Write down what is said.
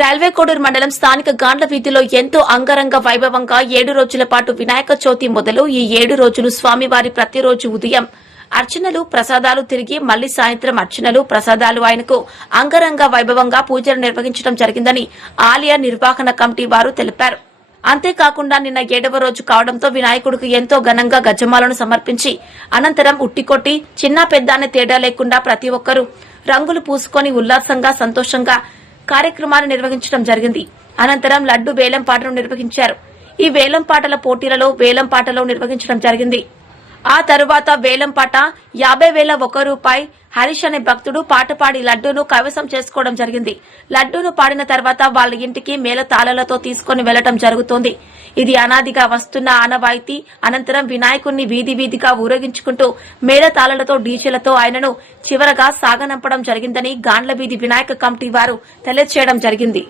Railway Koduru మండలం స్థానిక గాండ్ల వీధిలో ఎంతో అంగరంగ వైభవంగా 7 రోజుల పాటు వినాయక చవితి మొదలు ఈ 7 రోజులు స్వామివారి ప్రతిరోజు ఉదయం అర్చనలు ప్రసాదాలు తిరిగి మళ్లీ సాయంత్రం అర్చనలు ప్రసాదాలు ఆయనకు అంగరంగ వైభవంగా పూజలు నిర్వహించడం జరిగిందని ఆలయ నిర్వహణ కమిటీ వారు తెలిపారు. అంతేకాకుండా నిన్న 7వ రోజు కావడంతో వినాయకుడికి ఎంతో ఘనంగా గజమాలను సమర్పించి అనంతరం ఉట్టికొట్టి చిన్న పెద్ద అనే తేడా లేకుండా ప్రతి ఒక్కరూ రంగులు పూసుకొని ఉల్లాసంగా సంతోషంగా కార్యక్రమాన్ని నిర్వహించడం జరిగింది. అనంతరం లడ్డు వేలం పాటను నిర్వహించారు. ఈ వేలం పాటల పోటీలలో వేలం పాటలో నిర్వహించడం జరిగింది. ఆ తరువాత వేలం పాట 50,000 రూపాయి హరీష్ అనే భక్తుడు పాట పాడి లడ్డూను కైవసం చేసుకోవడం జరిగింది. లడ్డూను పాడిన తర్వాత వాళ్ళ ఇంటికి మేళ తాళాలతో తీసుకుని వెళ్లడం జరుగుతోంది. ఇది అనాదిగా వస్తున్న ఆనవాయితీ. అనంతరం వినాయకుడిని వీధి వీధిగా ఊరేగించుకుంటూ మేళ తాళాలతో డీజేలతో ఆయనను చివరగా సాగనంపడం జరిగిందని గాండ్ల వీధి వినాయక కమిటీ వారు తెలియజేయడం జరిగింది.